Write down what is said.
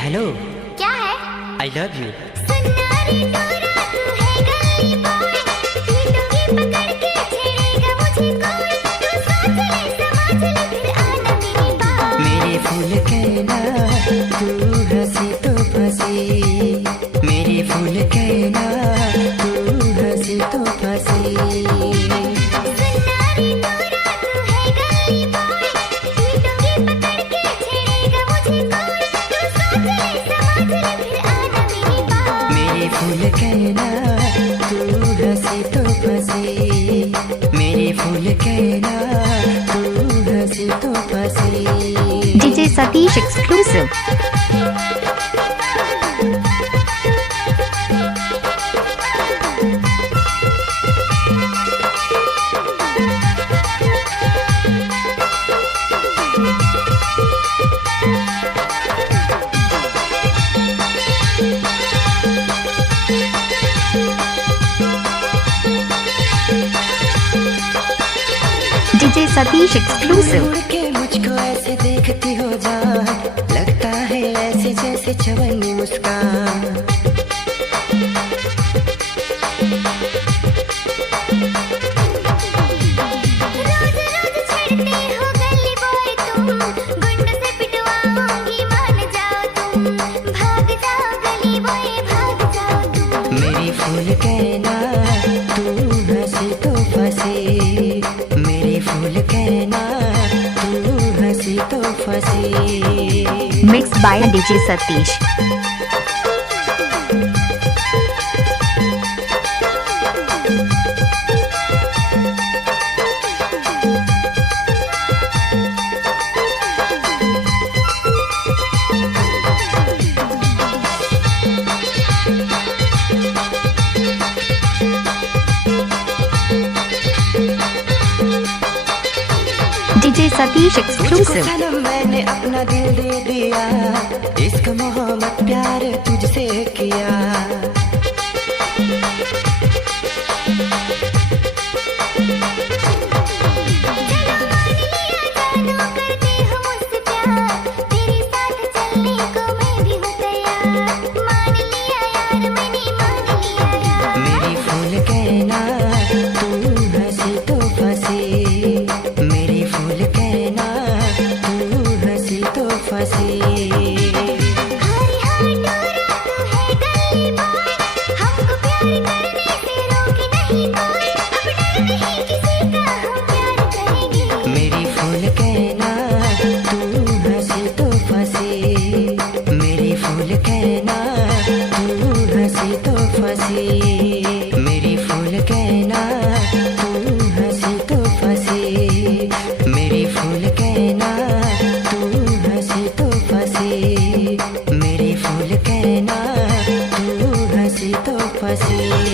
Hello. क्या है? I love you. सुनना रे तोरा तू है गली बॉय, पीटूंगी पकड़ के छेड़ेगा मुझे कोई, तू सोच ले समझ ले फिर आना मेरी बात। मेरे फूल कहना तू हंसी तो फंसी, मेरे फूल कहना तू हंसी तो फंसी। सुनना रे तोरा तू है गली बॉय, पीटूंगी पकड़ के छेड़ेगा मुझे कोई, तू सोच ले समझ ले फिर आना मेरी बात। मेरे फूल कहना तू हंसी तो फंसी, मेरे फूल कहना तू हंसी तो फंसी। DJ Satish exclusive. DJ Satish exclusive. उड़ के मुझको ऐसे देखती हो जान, लगता है ऐसे जैसे चवन्नी मुस्कान। रोज रोज छेड़ते हो गली बॉय तुम, गुंडों से पिटवाऊंगी मान जाओ तुम, भाग जाओ गली बॉय भाग जाओ तुम। मेरी फूल कहना तू हंसी तो फंसी, मेरी फूल कहना तू हंसी तो फंसी। Mixed by DJ Satish. DJ Satish exclusive. सनम मैंने अपना दिल दे दिया, इश्क मोहब्बत प्यार तुझसे किया। जानू करते हो मुझसे प्यार, तेरे साथ चलने को मैं भी हूँ तैयार, मान लिया यार मैंने मान लिया यार। मेरी फूल कहना तू हंसी तो फंसी, मेरी फूल कहना तू हंसी तो फंसी। हरी हाय डोरा तू है गली बॉय, हमको प्यार करने से रोके नहीं कोई, अब डर नहीं किसी का हम प्यार करेंगे। मेरी फूल कहना तू हंसी तो फंसी, मेरी फूल कहना तू हंसी तो फंसी। मेरी फूल कहना तू हंसी तो फंसी, मेरी फूल कहना तू हंसी तो फंसी। मेरी फूल कहना तू हंसी तो फंसी।